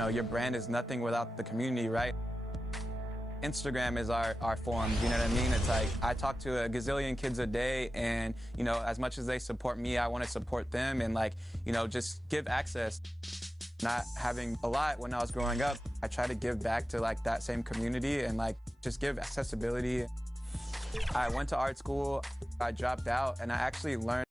know, your brand is nothing without the community, right? Instagram is our forum, you know what I mean? It's like I talk to a gazillion kids a day, and, you know, as much as they support me, I want to support them and, like, you know, just give access. Not having a lot when I was growing up, I try to give back to, like, that same community and, like, just give accessibility. I went to art school, I dropped out, and I actually learned.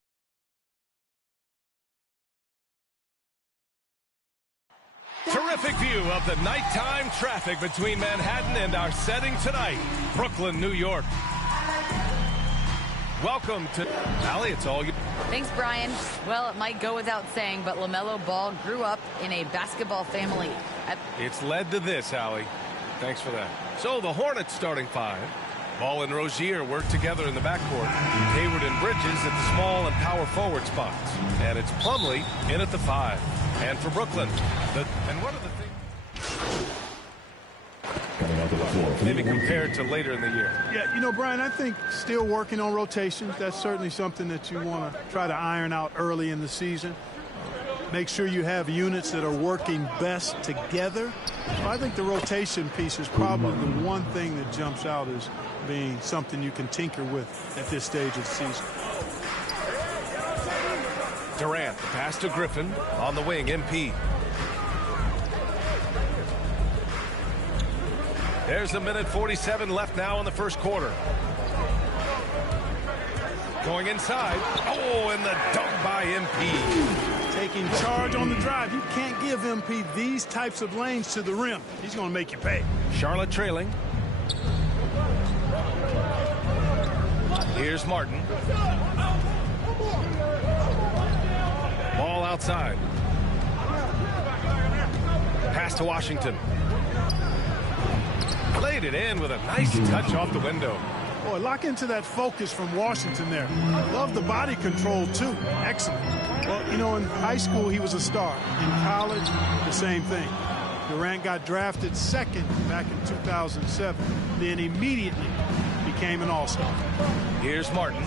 Terrific view of the nighttime traffic between Manhattan and our setting tonight, Brooklyn, New York. Welcome to Allie, it's all you. Thanks, Brian. Well, it might go without saying, but LaMelo Ball grew up in a basketball family. It's led to this, Allie. Thanks for that. So the Hornets starting five. Ball and Rozier work together in the backcourt. Hayward and Bridges at the small and power forward spots. And it's Plumlee in at the five. And for Brooklyn, and what are the things maybe compared to later in the year? Yeah, you know, Brian, I think still working on rotations. That's certainly something that you want to try to iron out early in the season. Make sure you have units that are working best together. So I think the rotation piece is probably the one thing that jumps out as being something you can tinker with at this stage of the season. Durant, the pass to Griffin on the wing, MP. There's a minute 47 left now in the first quarter. Going inside. Oh, and the dunk by MP. Taking charge on the drive. You can't give MP these types of lanes to the rim. He's going to make you pay. Charlotte trailing. Here's Martin. Ball outside. Pass to Washington. Laid it in with a nice touch off the window. Boy, lock into that focus from Washington there. Love the body control, too. Excellent. Well, you know, in high school, he was a star. In college, the same thing. Durant got drafted second back in 2007, then immediately became an all-star. Here's Martin.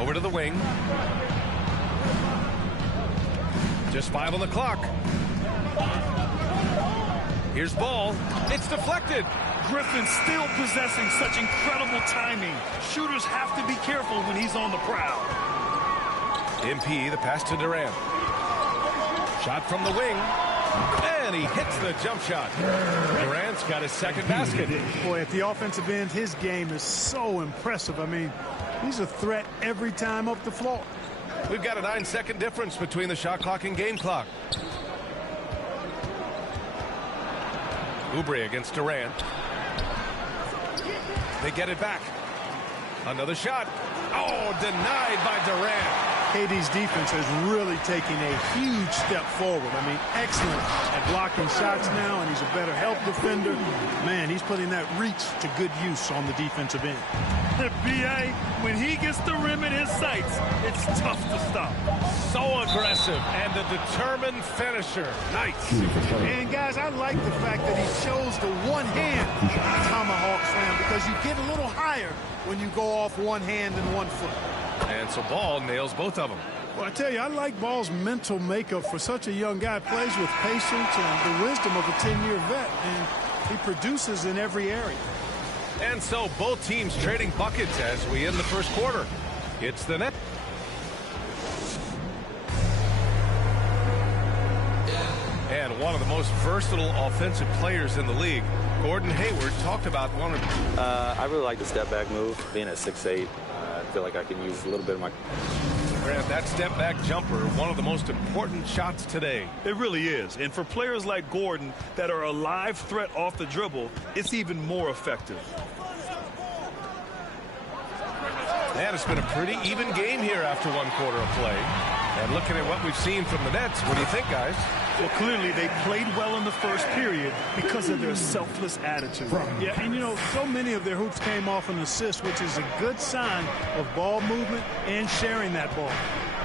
Over to the wing. Just 5 on the clock. Here's Ball. It's deflected. Griffin still possessing such incredible timing. Shooters have to be careful when he's on the prowl. MP, the pass to Durant. Shot from the wing. And he hits the jump shot. Durant's got his second basket. Boy, at the offensive end, his game is so impressive. I mean, he's a threat every time up the floor. We've got a 9-second difference between the shot clock and game clock. Oubre against Durant. They get it back. Another shot. Oh, denied by Durant. KD's defense has really taken a huge step forward. I mean, excellent at blocking shots now, and he's a better help defender. Man, he's putting that reach to good use on the defensive end. The BA, when he gets the rim in his sights, it's tough to stop. So aggressive and a determined finisher. Nice. And, guys, I like the fact that he shows the one-hand tomahawk slam because you get a little higher when you go off one hand and 1 foot. And so Ball nails both of them. Well, I tell you, I like Ball's mental makeup for such a young guy. Plays with patience and the wisdom of a 10-year vet, and he produces in every area. And so both teams trading buckets as we end the first quarter. It's the net. And one of the most versatile offensive players in the league, Gordon Hayward, talked about one of I really like the step back move. Being at 6'8", I feel like I can use a little bit of my... Grant, that step back jumper, one of the most important shots today. It really is. And for players like Gordon that are a live threat off the dribble, it's even more effective. And it's been a pretty even game here after 1 quarter of play. And looking at what we've seen from the Nets, what do you think, guys? Well, clearly they played well in the first period because of their selfless attitude. Yeah, and you know, so many of their hoops came off an assist, which is a good sign of ball movement and sharing that ball.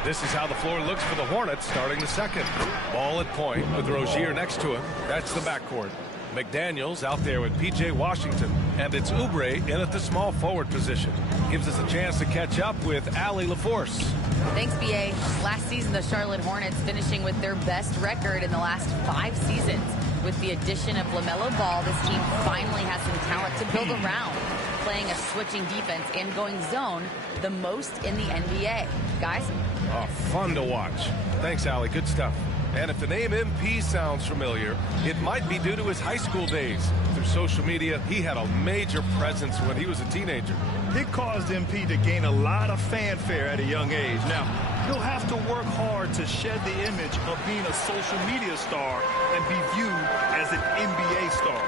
This is how the floor looks for the Hornets starting the second. Ball at point with Rozier next to him. That's the backcourt. McDaniels out there with P.J. Washington, and it's Oubre in at the small forward position. Gives us a chance to catch up with Allie LaForce. Thanks, B.A. Last season, the Charlotte Hornets finishing with their best record in the last 5 seasons. With the addition of LaMelo Ball, this team finally has some talent to build around, playing a switching defense and going zone the most in the NBA. Guys? Oh, fun to watch. Thanks, Allie. Good stuff. And if the name MP sounds familiar, it might be due to his high school days. Through social media, he had a major presence when he was a teenager. It caused MP to gain a lot of fanfare at a young age. Now, he'll have to work hard to shed the image of being a social media star and be viewed as an NBA star.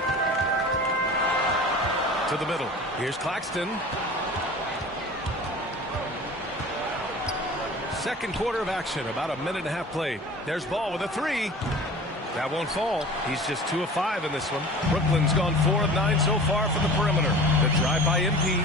To the middle. Here's Claxton. Second quarter of action, about a minute and a half played. There's Ball with a 3. That won't fall. He's just 2 of 5 in this one. Brooklyn's gone 4 of 9 so far from the perimeter. The drive by MP.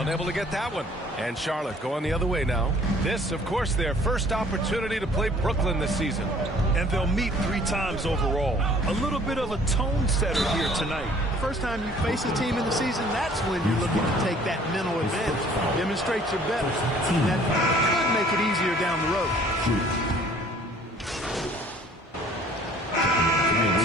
Unable to get that one. And Charlotte going the other way now. This, of course, their first opportunity to play Brooklyn this season. And they'll meet 3 times overall. A little bit of a tone setter here tonight. The first time you face a team in the season, that's when you're looking to take that mental advantage. Demonstrate your better. And that could make it easier down the road.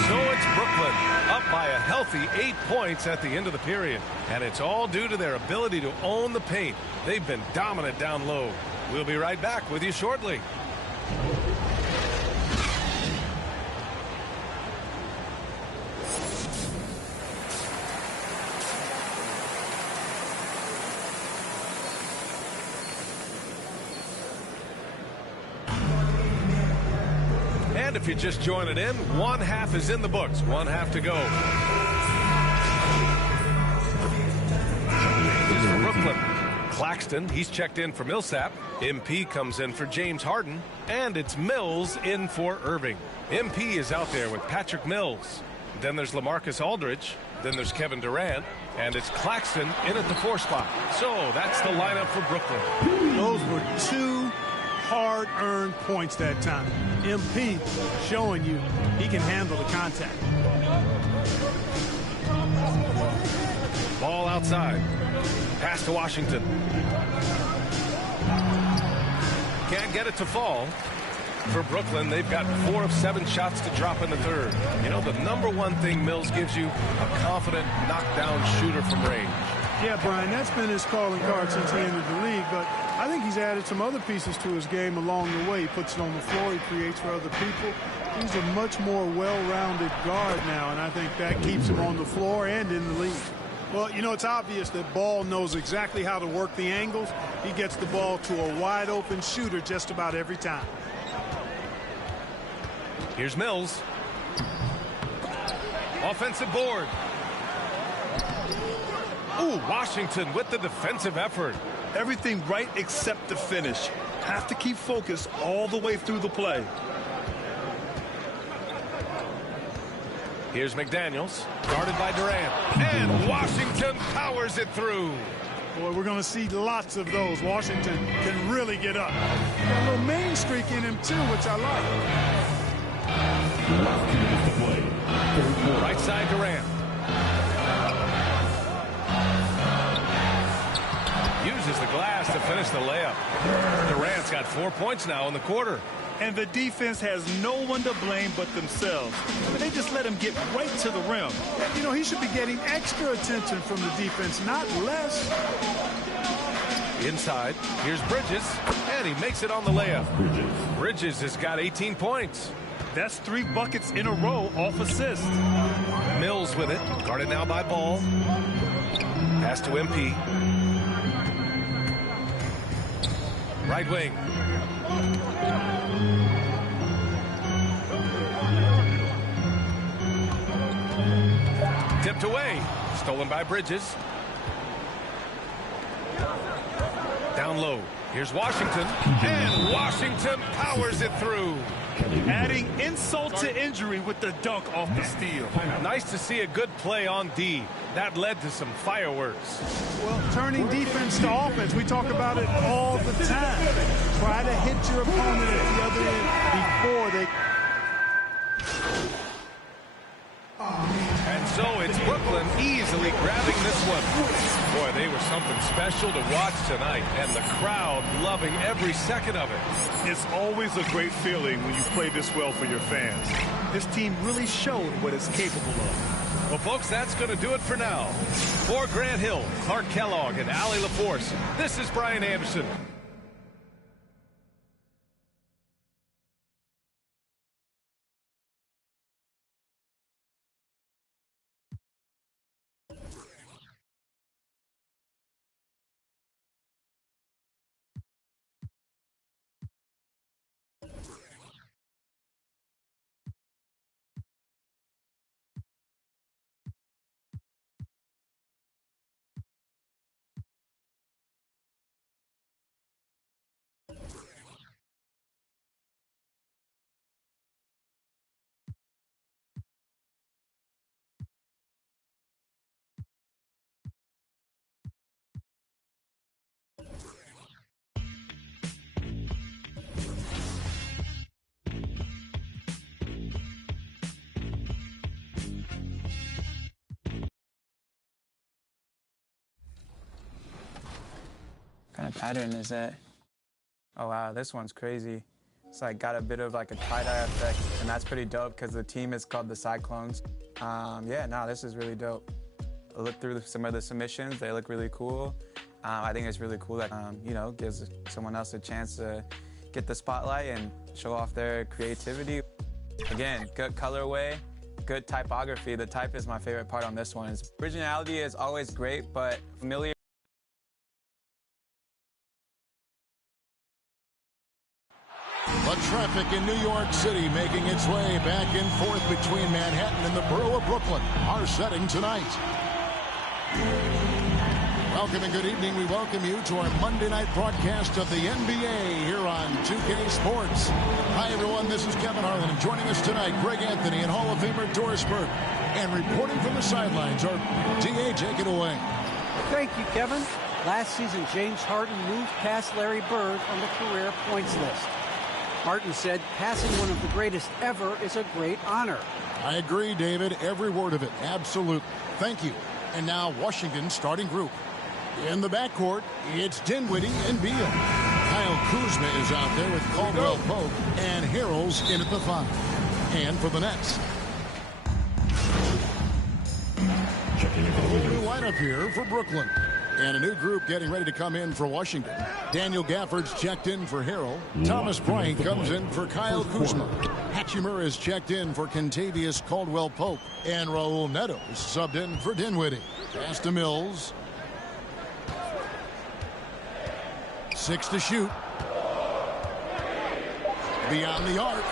So it's Brooklyn, up by a healthy 8 points at the end of the period. And it's all due to their ability to own the paint. They've been dominant down low. We'll be right back with you shortly. And if you're just joining in, 1 half is in the books. 1 half to go. This is for Brooklyn. Claxton, he's checked in for Millsap. MP comes in for James Harden. And it's Mills in for Irving. MP is out there with Patrick Mills. Then there's LaMarcus Aldridge. Then there's Kevin Durant. And it's Claxton in at the 4 spot. So that's the lineup for Brooklyn. Those were 2 hard-earned points that time. MP showing you he can handle the contact. Ball outside. Pass to Washington. Can't get it to fall. For Brooklyn, they've got 4 of 7 shots to drop in the third. You know, the number one thing Mills gives you, a confident knockdown shooter from range. Yeah, Brian, that's been his calling card since he entered the league, but I think he's added some other pieces to his game along the way. He puts it on the floor, he creates for other people. He's a much more well-rounded guard now, and I think that keeps him on the floor and in the league. Well, you know, it's obvious that Ball knows exactly how to work the angles. He gets the ball to a wide-open shooter just about every time. Here's Mills. Offensive board. Ooh, Washington with the defensive effort. Everything right except the finish. Have to keep focused all the way through the play. Here's McDaniels, guarded by Durant. And Washington powers it through. Boy, we're going to see lots of those. Washington can really get up. Got a little main streak in him, too, which I like. Right side Durant. Uses the glass to finish the layup. Durant's got 4 points now in the quarter. And the defense has no one to blame but themselves. They just let him get right to the rim. You know, he should be getting extra attention from the defense, not less. Inside, here's Bridges, and he makes it on the layup. Bridges has got 18 points. That's 3 buckets in a row off assist. Mills with it, guarded now by Ball. Pass to MP. Right wing. Tipped away. Stolen by Bridges. Down low. Here's Washington. And Washington powers it through. Adding insult to injury with the dunk off the steal. Nice to see a good play on D. That led to some fireworks. Well, turning defense to offense, we talk about it all the time. Try to hit your opponent at the other end before they... And so it's Brooklyn easily grabbing this one. Boy, they were something special to watch tonight, and the crowd loving every second of it. It's always a great feeling when you play this well for your fans. This team really showed what it's capable of. Well, folks, that's going to do it for now. For Grant Hill, Clark Kellogg, and Allie LaForce, this is Brian Anderson. What kind of pattern is that? Oh wow, this one's crazy. It's like got a bit of like a tie-dye effect, and that's pretty dope because the team is called the Cyclones. Yeah, no, this is really dope. I looked through some of the submissions; they look really cool. I think it's really cool that you know, gives someone else a chance to get the spotlight and show off their creativity. Again, good colorway, good typography. The type is my favorite part on this one. Originality is always great, but familiar. The traffic in New York City making its way back and forth between Manhattan and the borough of Brooklyn. Our setting tonight. Welcome and good evening. We welcome you to our Monday night broadcast of the NBA here on 2K Sports. Hi, everyone. This is Kevin Harlan. And joining us tonight, Greg Anthony and Hall of Famer Doris Burke. And reporting from the sidelines, our DA, take it away. Thank you, Kevin. Last season, James Harden moved past Larry Bird on the career points list. Harden said passing one of the greatest ever is a great honor. I agree, David. Every word of it. Absolute. Thank you. And now Washington's starting group. In the backcourt, it's Dinwiddie and Beal. Kyle Kuzma is out there with Caldwell Pope, and Harrell's in at the 5. And for the Nets. A new lineup here for Brooklyn. And a new group getting ready to come in for Washington. Daniel Gafford's checked in for Harrell. Thomas Bryant comes in for Kyle Kuzma. Hachimura is checked in for Kentavious Caldwell-Pope. And Raul Neto is subbed in for Dinwiddie. Pass to Mills. 6 to shoot. Beyond the arc.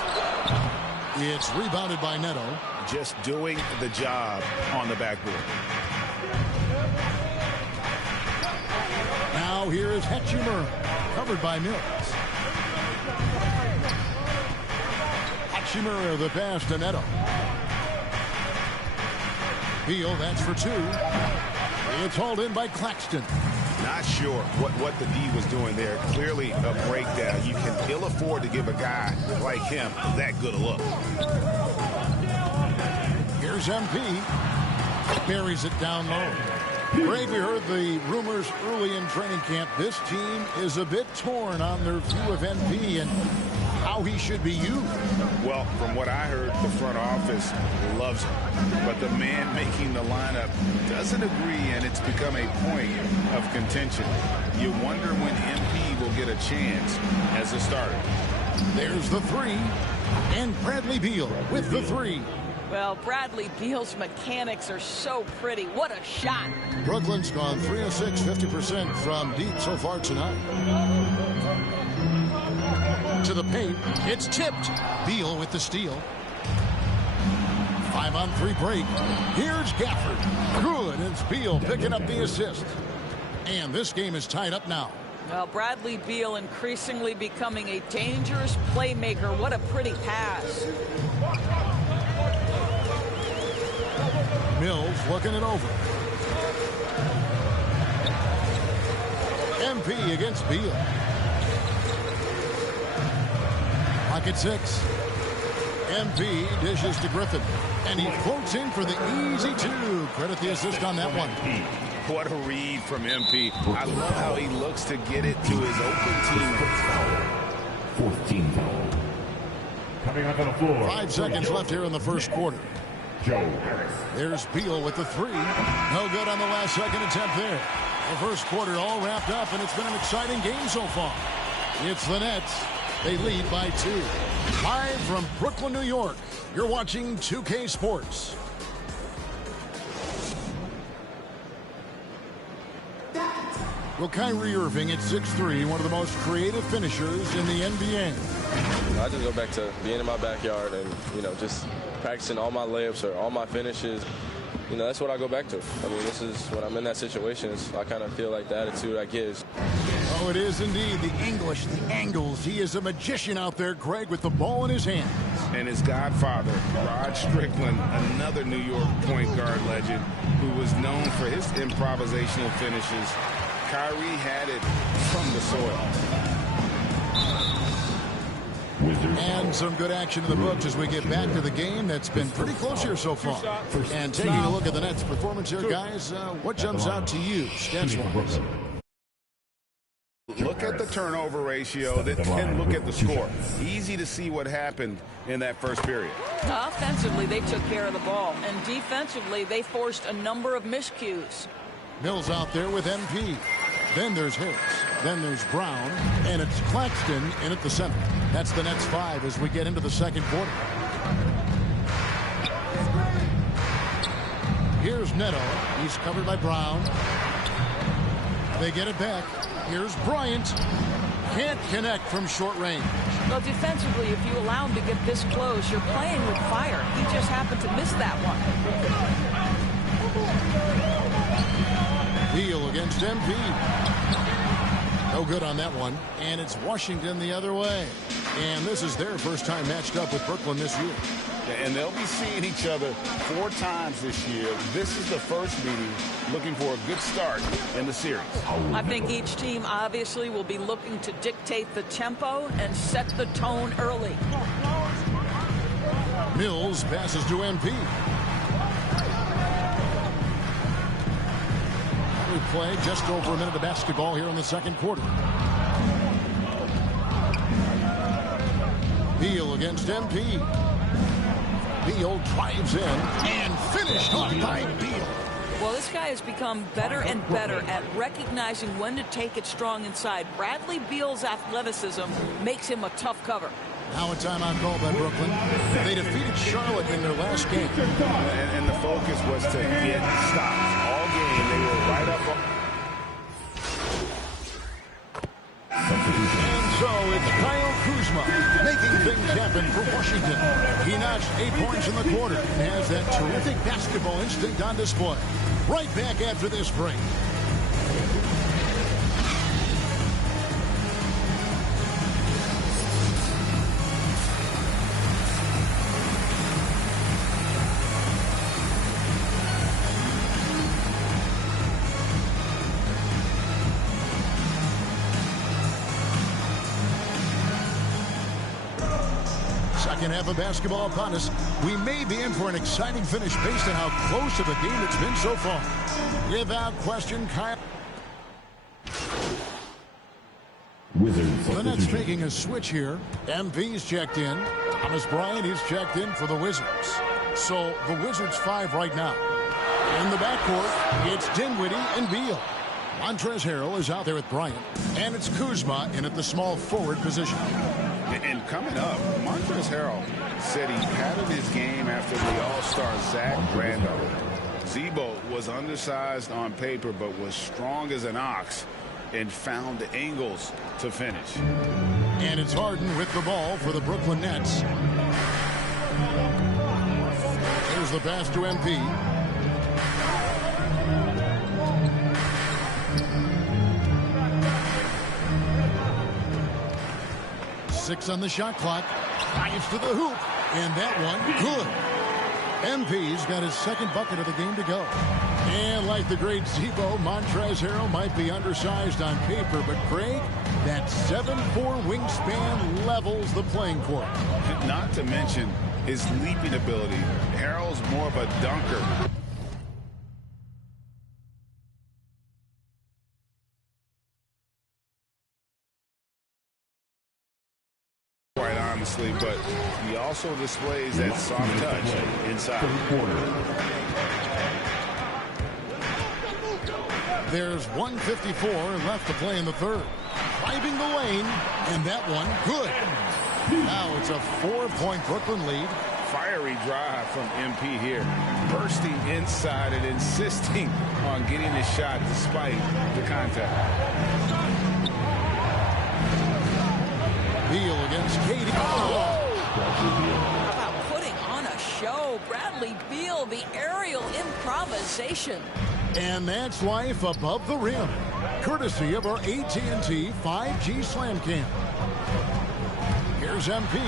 It's rebounded by Neto. Just doing the job on the backboard. Now here is Hachimura, covered by Mills. Hachimura, the pass to Neto. Beal, that's for 2. It's hauled in by Claxton. Not sure what the D was doing there. Clearly a breakdown. You can ill afford to give a guy like him that good a look. Here's MP. Buries it down low. Greg, we heard the rumors early in training camp. This team is a bit torn on their view of MP and how he should be used. Well, from what I heard, the front office loves him. But the man making the lineup doesn't agree, and it's become a point of contention. You wonder when MP will get a chance as a starter. There's the 3. And Bradley Beal with the 3. Well, Bradley Beal's mechanics are so pretty. What a shot. Brooklyn's gone 3 of 6, 50% from deep so far tonight. To the paint. It's tipped. Beal with the steal. 5-on-3 break. Here's Gafford. Good. It's Beal picking up the assist. And this game is tied up now. Well, Bradley Beal increasingly becoming a dangerous playmaker. What a pretty pass. Mills looking it over. MP against Beal. Pocket 6. MP dishes to Griffin. And he floats in for the easy 2. Credit the assist on that one. What a read from MP. I love how he looks to get it to his open teammate. Fourth team foul. Coming up on the floor. 5 seconds left here in the first quarter. Joe Harris. There's Beal with the three. No good on the last second attempt there. The first quarter all wrapped up, and it's been an exciting game so far. It's the Nets. They lead by 2. Live from Brooklyn, New York, you're watching 2K Sports. Well, Kyrie Irving at 6'3", one of the most creative finishers in the NBA. I just go back to being in my backyard and, just practicing all my layups or all my finishes. That's what I go back to. I mean, this is when I'm in that situation, I kind of feel like the attitude I give. Oh, it is indeed. The English, the angles. He is a magician out there, Greg, with the ball in his hand. And his godfather, Rod Strickland, another New York point guard legend who was known for his improvisational finishes. Kyrie had it from the soil. And some good action in the books as we get back to the game that's been pretty close here so far. And taking a look at the Nets' performance here, guys, what jumps out to you, stats-wise? Look at the turnover ratio, then look at the score. Easy to see what happened in that first period. Offensively, they took care of the ball, and defensively, they forced a number of miscues. Mills out there with MP. Then there's Hicks. Then there's Brown. And it's Claxton in at the center. That's the Nets 5 as we get into the second quarter. Here's Neto. He's covered by Brown. They get it back. Here's Bryant. Can't connect from short range. Well, defensively, if you allow him to get this close, you're playing with fire. He just happened to miss that one. Beal against MP. No good on that one. And it's Washington the other way. And this is their first time matched up with Brooklyn this year. And they'll be seeing each other 4 times this year. This is the first meeting, looking for a good start in the series. I think each team obviously will be looking to dictate the tempo and set the tone early. Mills passes to MP. We play just over a minute of basketball here in the second quarter. Beal against MP. Beal drives in and finished off by Beal. Well, this guy has become better and better at recognizing when to take it strong inside. Bradley Beal's athleticism makes him a tough cover. Now a timeout call by Brooklyn. They defeated Charlotte in their last game. And the focus was to get stops. All game, they were right up on. And so it's Kyle Kuzma making things happen for Washington. He notched 8 points in the quarter and has that terrific basketball instinct on display. Right back after this break. Second half of basketball upon us. We may be in for an exciting finish based on how close of a game it's been so far. Without question, Kyle. The Nets making a switch here. MP's checked in. Thomas Bryant is checked in for the Wizards. So the Wizards 5 right now. In the backcourt, it's Dinwiddie and Beal. Montrezl Harrell is out there with Bryant. And it's Kuzma in at the small forward position. And coming up, Montrezl Harrell said he padded his game after the All-Star Zach Randolph. Z-Bo was undersized on paper but was strong as an ox and found the angles to finish. And it's Harden with the ball for the Brooklyn Nets. Here's the pass to MP. Six on the shot clock. Drives to the hoop. And that one, good. MP's got his second bucket of the game to go. And like the great Z-Bo, Montrezl Harrell might be undersized on paper, but Craig, that 7'4" wingspan levels the playing court. Not to mention his leaping ability. Harrell's more of a dunker. obviously, but he also displays that soft touch inside. There's 1:54 left to play in the third. Driving the lane, and that one good. Now it's a 4-point Brooklyn lead. Fiery drive from MP here. Bursting inside and insisting on getting the shot despite the contact. Beal against Katie. How about putting on a show? Bradley Beal, the aerial improvisation. And that's life above the rim, courtesy of our AT&T 5G Slam Cam. Here's MP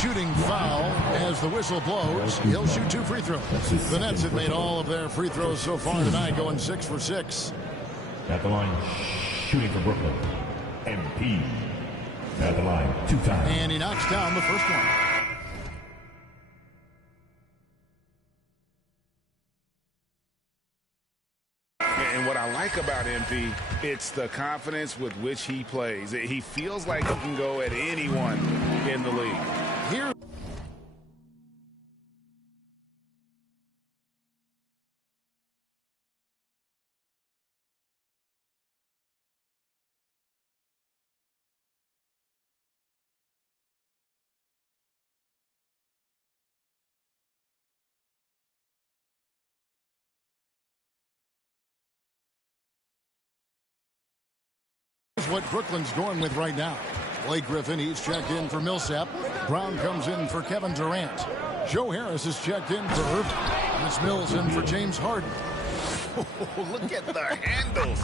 shooting foul as the whistle blows. He'll shoot 2 free throws. The Nets have made all of their free throws so far tonight, going 6 for 6. At the line, shooting for Brooklyn, MP. At the line, 2 times. And he knocks down the first one. And what I like about MP, it's the confidence with which he plays. He feels like he can go at anyone in the league. Here. What Brooklyn's going with right now. Blake Griffin, he's checked in for Millsap. Brown comes in for Kevin Durant. Joe Harris is checked in for Irving. Miss Mills in for James Harden. Look at the handles.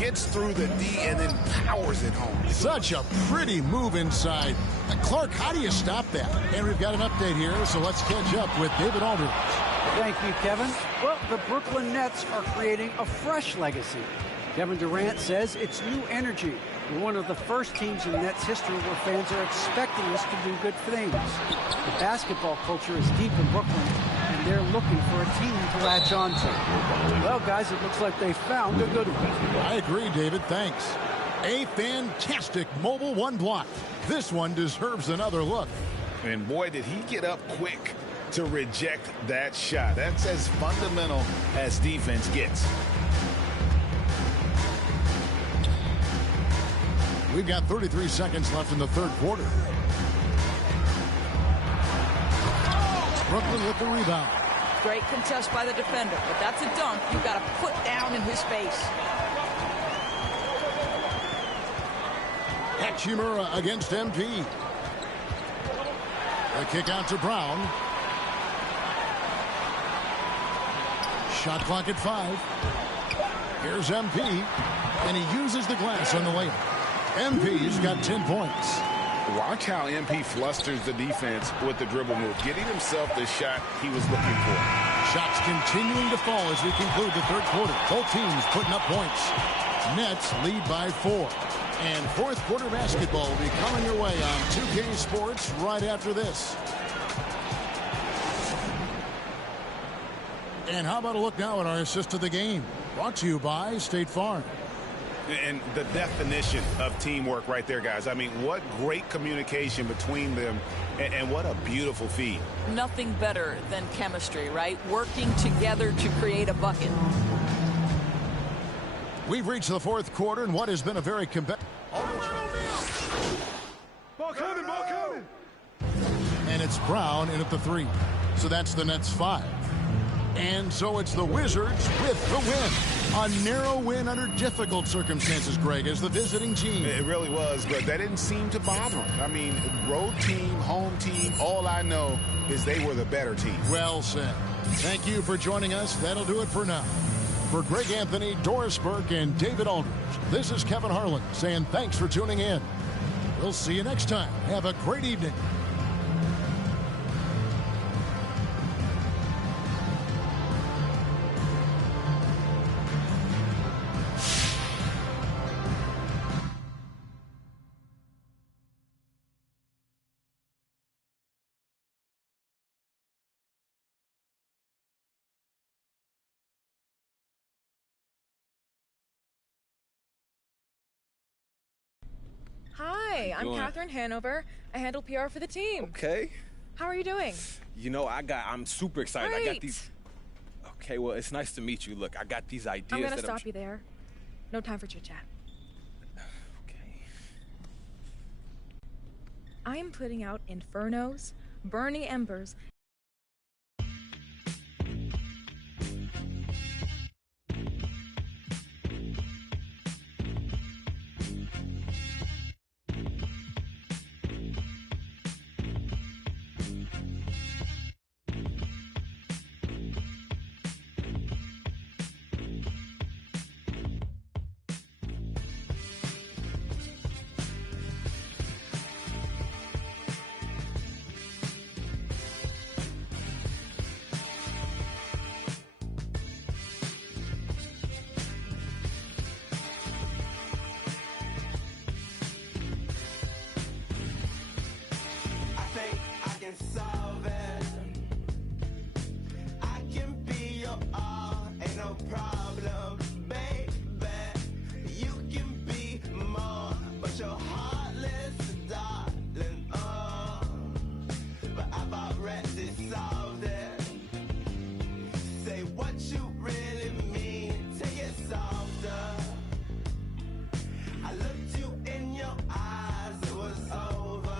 Gets through the D and then powers it home. Such a pretty move inside. Clark, how do you stop that? And we've got an update here, so let's catch up with David Aldridge. Thank you, Kevin. Well, the Brooklyn Nets are creating a fresh legacy. Kevin Durant says it's new energy. We're one of the first teams in Nets history where fans are expecting us to do good things. The basketball culture is deep in Brooklyn, and they're looking for a team to latch on to. Well, guys, it looks like they found a good one. I agree, David. Thanks. A fantastic mobile one block. This one deserves another look. And boy, did he get up quick to reject that shot. That's as fundamental as defense gets. We've got 33 seconds left in the third quarter. Brooklyn with the rebound. Great contest by the defender, but that's a dunk you've got to put down in his face. Hachimura against MP. A kick out to Brown. Shot clock at 5. Here's MP, and he uses the glass on the layup. MP's got 10 points. Watch how MP flusters the defense with the dribble move, getting himself the shot he was looking for. Shots continuing to fall as we conclude the third quarter. Both teams putting up points. Nets lead by 4. And fourth quarter basketball will be coming your way on 2K Sports right after this. And how about a look now at our assist of the game? Brought to you by State Farm. And the definition of teamwork right there, guys. I mean, what great communication between them, and what a beautiful feed. Nothing better than chemistry, right? Working together to create a bucket. We've reached the fourth quarter in what has been a very competitive. Ball coming, ball coming. And it's Brown in at the 3. So that's the Nets 5. And so it's the Wizards with the win. A narrow win under difficult circumstances, Greg, as the visiting team. It really was, but that didn't seem to bother them. I mean, road team, home team, all I know is they were the better team. Well said. Thank you for joining us. That'll do it for now. For Greg Anthony, Doris Burke, and David Aldridge, this is Kevin Harlan saying thanks for tuning in. We'll see you next time. Have a great evening. Hi. Hi, I'm Catherine Hanover. I handle PR for the team. Okay. How are you doing? You know, I'm super excited. Great. I got these. Okay, well, it's nice to meet you. Look, I got these ideas. I'm gonna stop you there. No time for chit chat. Okay. I am putting out infernos, burning embers. Solve it. I can be your all, ain't no problem, baby. You can be more, but you're heartless, darling. Oh, but I've already solved it. Say what you really mean, take it softer. I looked you in your eyes, it was over.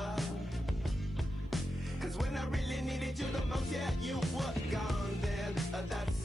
When I really needed you the most, yeah, you were gone then. That's